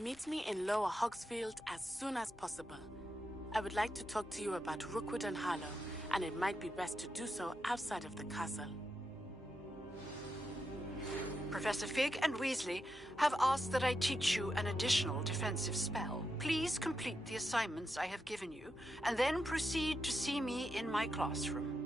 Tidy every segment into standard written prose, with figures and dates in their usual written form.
Meet me in Lower Hogsfield as soon as possible. I would like to talk to you about Rookwood and Harlow, and it might be best to do so outside of the castle. Professor Fig and Weasley have asked that I teach you an additional defensive spell. Please complete the assignments I have given you, and then proceed to see me in my classroom.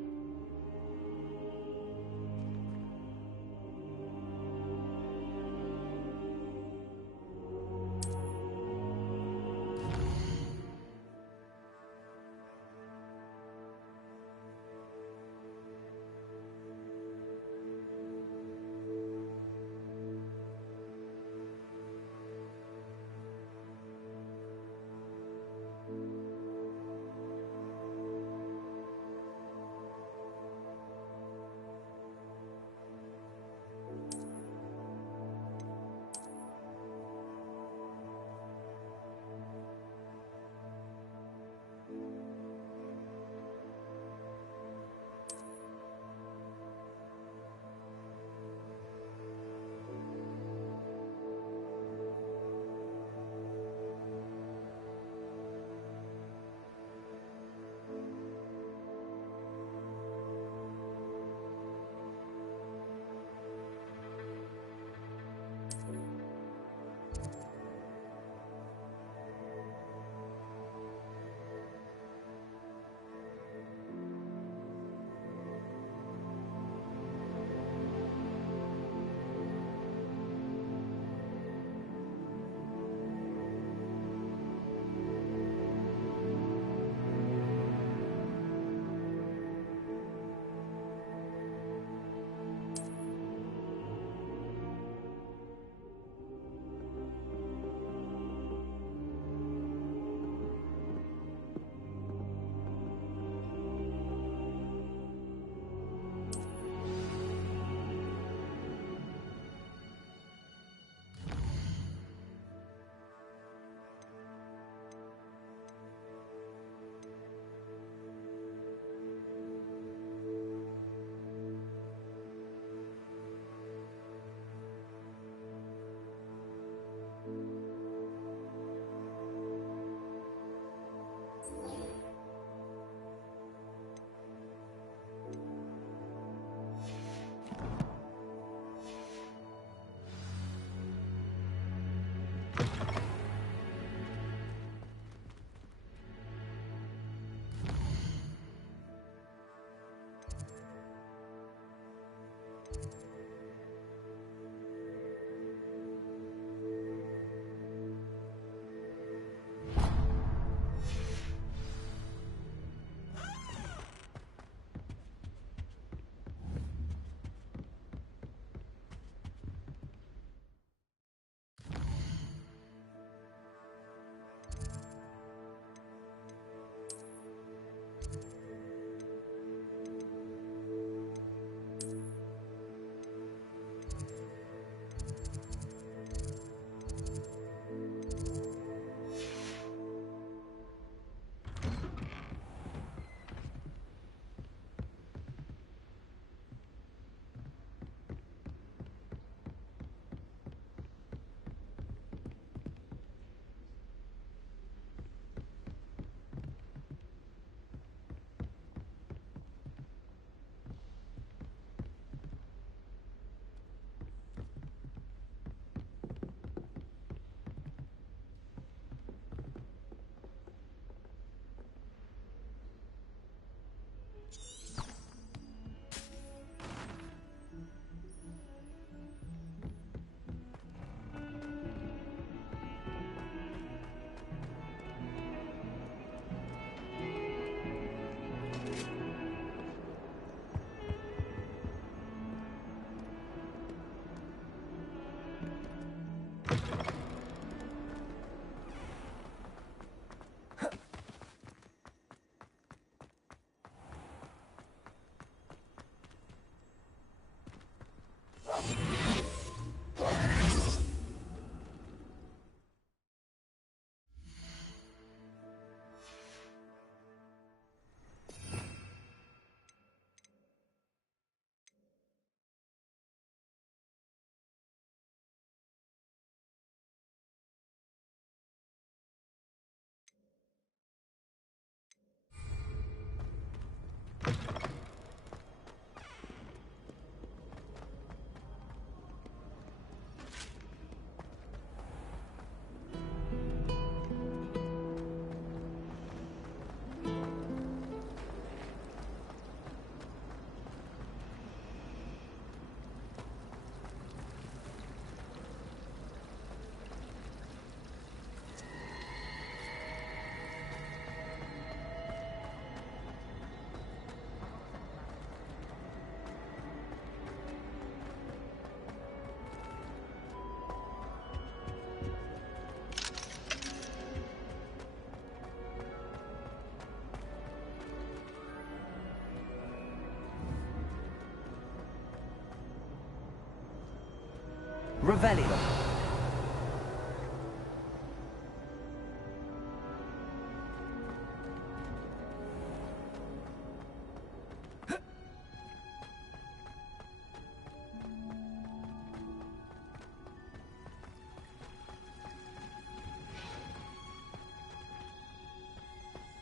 Revelio.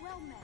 Well met.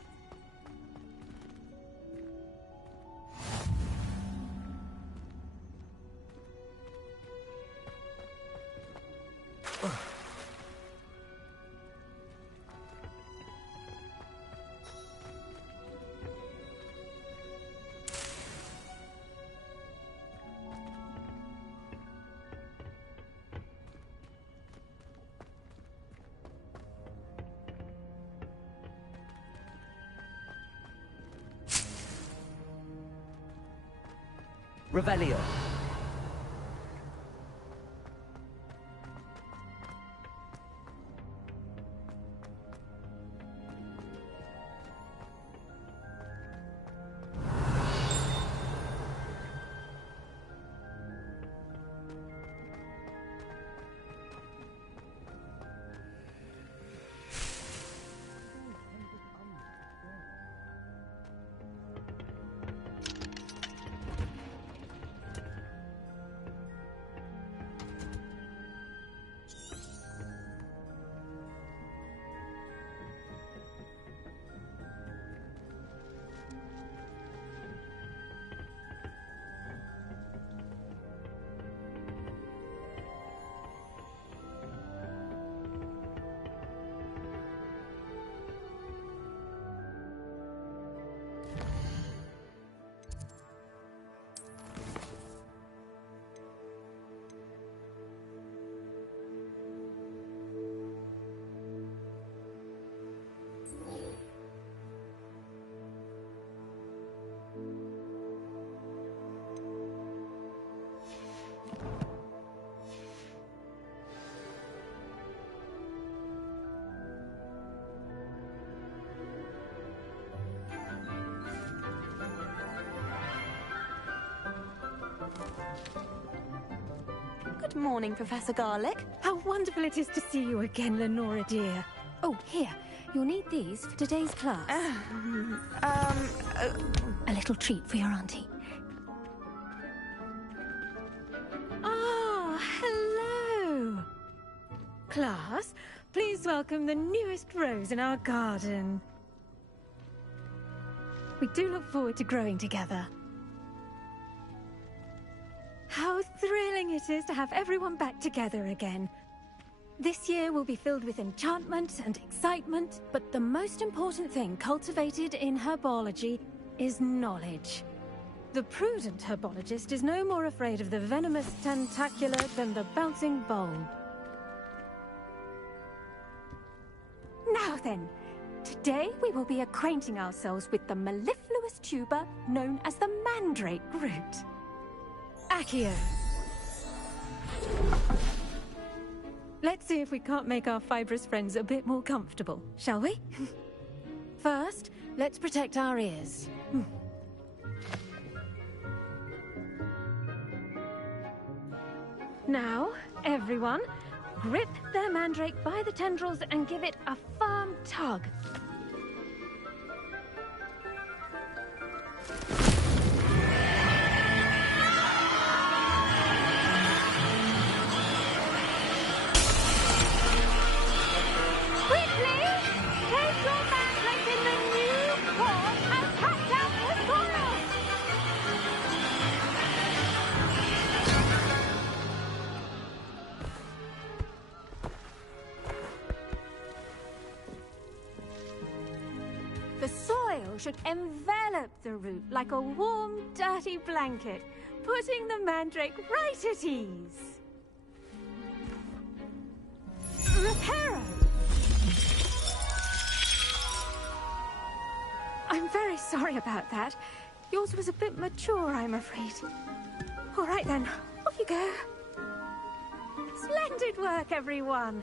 Revelio. Good morning, Professor Garlick. How wonderful it is to see you again, Lenora dear. Oh, here. You'll need these for today's class. A little treat for your auntie. Ah, hello. Class, please welcome the newest rose in our garden. We do look forward to growing together. How thrilling it is to have everyone back together again. This year will be filled with enchantment and excitement, but the most important thing cultivated in herbology is knowledge. The prudent herbologist is no more afraid of the venomous tentacula than the bouncing bulb. Now then, today we will be acquainting ourselves with the mellifluous tuber known as the mandrake root. Accio. Let's see if we can't make our fibrous friends a bit more comfortable, shall we? First, let's protect our ears. Now, everyone, grip their mandrake by the tendrils and give it a firm tug. The soil should envelop the root like a warm, dirty blanket, putting the mandrake right at ease. Reparo! I'm very sorry about that. Yours was a bit mature, I'm afraid. All right then, off you go. Splendid work, everyone!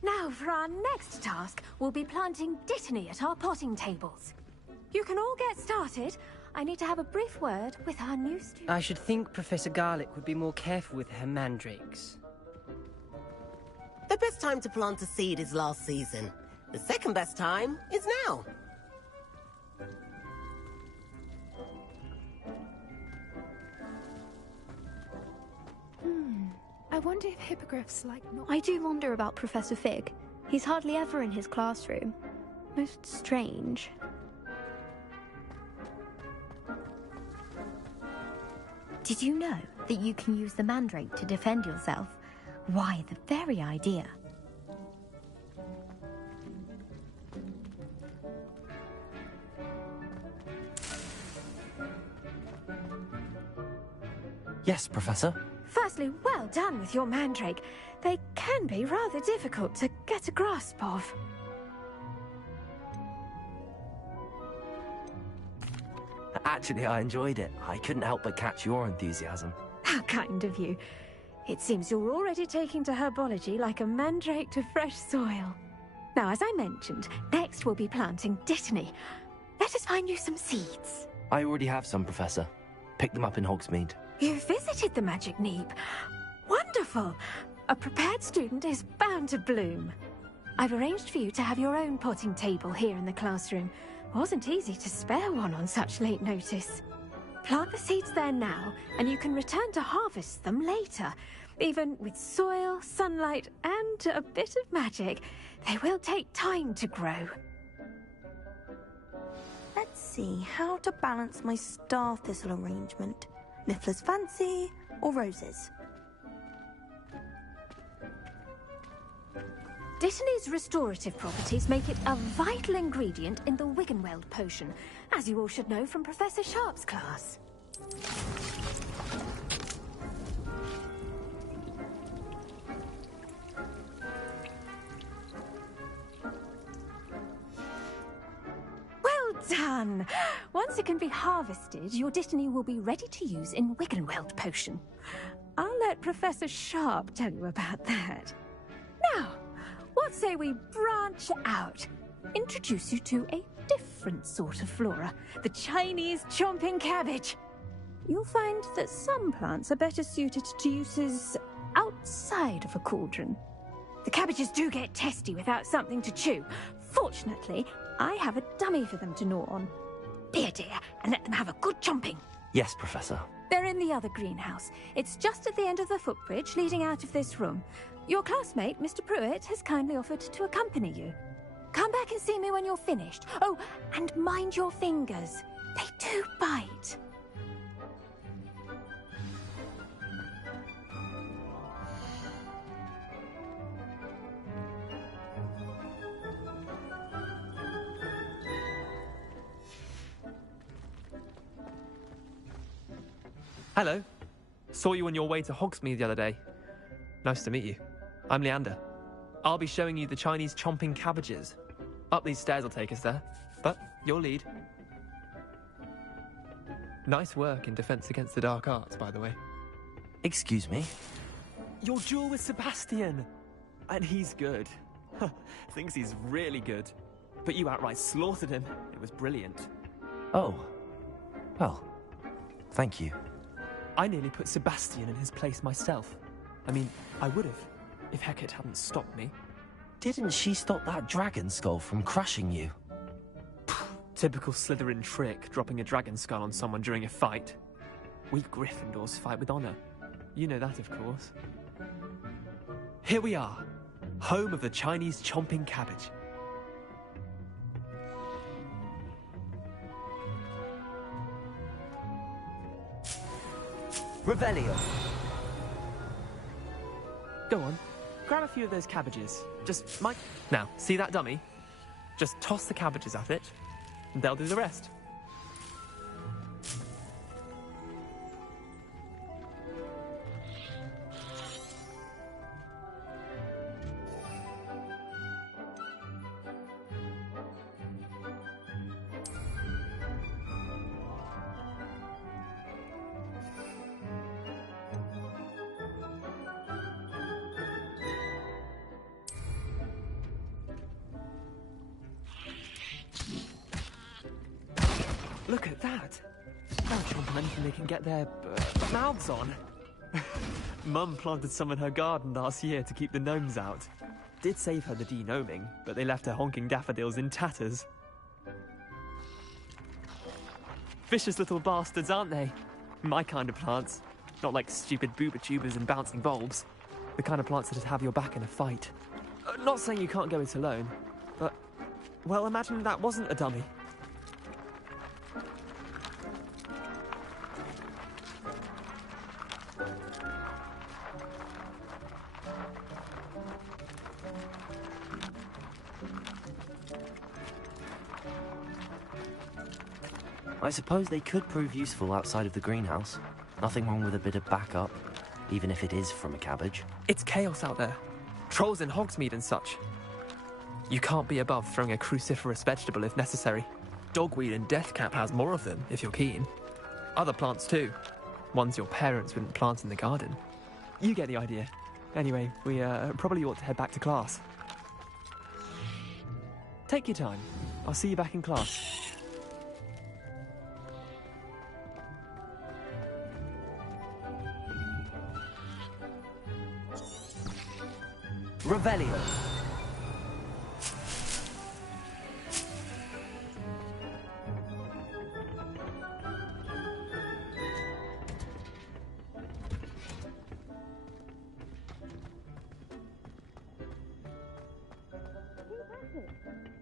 Now, for our next task, we'll be planting dittany at our potting tables. You can all get started. I need to have a brief word with our new student. I should think Professor Garlick would be more careful with her mandrakes. The best time to plant a seed is last season. The second best time is now. I wonder if hippogriffs like not... I do wonder about Professor Fig. He's hardly ever in his classroom. Most strange. Did you know that you can use the mandrake to defend yourself? Why, the very idea. Yes, Professor. Firstly, well done with your mandrake. They can be rather difficult to get a grasp of. Actually, I enjoyed it. I couldn't help but catch your enthusiasm. How kind of you. It seems you're already taking to herbology like a mandrake to fresh soil. Now, as I mentioned, next we'll be planting dittany. Let us find you some seeds. I already have some, Professor. Picked them up in Hogsmeade. You visited the Magic Neep. Wonderful! A prepared student is bound to bloom. I've arranged for you to have your own potting table here in the classroom. Wasn't easy to spare one on such late notice. Plant the seeds there now, and you can return to harvest them later. Even with soil, sunlight, and a bit of magic, they will take time to grow. Let's see how to balance my star thistle arrangement. Niffler's Fancy or Roses? Dittany's restorative properties make it a vital ingredient in the Wiggenweld potion, as you all should know from Professor Sharp's class. Well done! Once it can be harvested, your Dittany will be ready to use in Wiggenweld potion. I'll let Professor Sharp tell you about that. Now, what say we branch out? Introduce you to a different sort of flora, the Chinese chomping cabbage. You'll find that some plants are better suited to uses outside of a cauldron. The cabbages do get testy without something to chew. Fortunately, I have a dummy for them to gnaw on. Be a dear and let them have a good chomping. Yes, Professor. They're in the other greenhouse. It's just at the end of the footbridge leading out of this room. Your classmate, Mr. Pruitt, has kindly offered to accompany you. Come back and see me when you're finished. Oh, and mind your fingers. They do bite. Hello. Saw you on your way to Hogsmeade the other day. Nice to meet you. I'm Leander. I'll be showing you the Chinese chomping cabbages. Up these stairs will take us there, but your lead. Nice work in defense against the dark arts, by the way. Excuse me? Your duel with Sebastian! And he's good. Thinks he's really good. But you outright slaughtered him. It was brilliant. Oh. Well, thank you. I nearly put Sebastian in his place myself. I mean, I would have, if Hecate hadn't stopped me. Didn't she stop that dragon skull from crushing you? Typical Slytherin trick, dropping a dragon skull on someone during a fight. We Gryffindors fight with honor. You know that, of course. Here we are, home of the Chinese chomping cabbage. Revelio. Go on, grab a few of those cabbages. Just Now, see that dummy? Just toss the cabbages at it, and they'll do the rest. Look at that! They'll chomp on anything they can get their mouths on. Mum planted some in her garden last year to keep the gnomes out. Did save her the denoming, but they left her honking daffodils in tatters. Vicious little bastards, aren't they? My kind of plants. Not like stupid booba tubers and bouncing bulbs. The kind of plants that'd have your back in a fight. Not saying you can't go it alone, but... well, imagine that wasn't a dummy. I suppose they could prove useful outside of the greenhouse. Nothing wrong with a bit of backup, even if it is from a cabbage. It's chaos out there. Trolls in Hogsmeade and such. You can't be above throwing a cruciferous vegetable if necessary. Dogweed and deathcap has more of them, if you're keen. Other plants too. Ones your parents wouldn't plant in the garden. You get the idea. Anyway, we probably ought to head back to class. Take your time. I'll see you back in class. Revelio.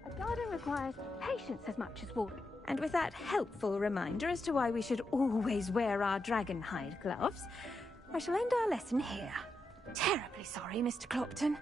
A garden requires patience as much as water. And with that helpful reminder as to why we should always wear our dragon hide gloves, I shall end our lesson here. Terribly sorry, Mr. Clopton.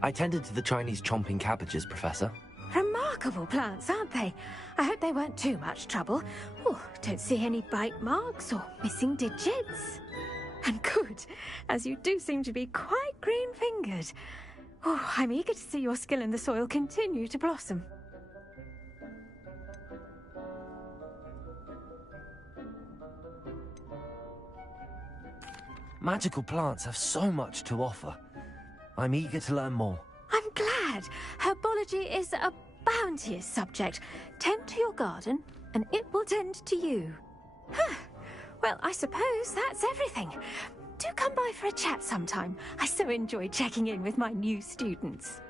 I tended to the Chinese chomping cabbages, Professor. Remarkable plants, aren't they? I hope they weren't too much trouble. Oh, don't see any bite marks or missing digits. And good, as you do seem to be quite green-fingered. Oh, I'm eager to see your skill in the soil continue to blossom. Magical plants have so much to offer. I'm eager to learn more. I'm glad. Herbology is a bounteous subject. Tend to your garden, and it will tend to you. Huh. Well, I suppose that's everything. Do come by for a chat sometime. I so enjoy checking in with my new students.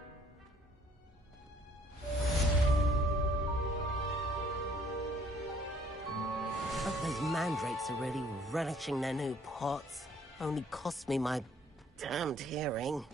But those mandrakes are really relishing their new pots. Only cost me my damned hearing.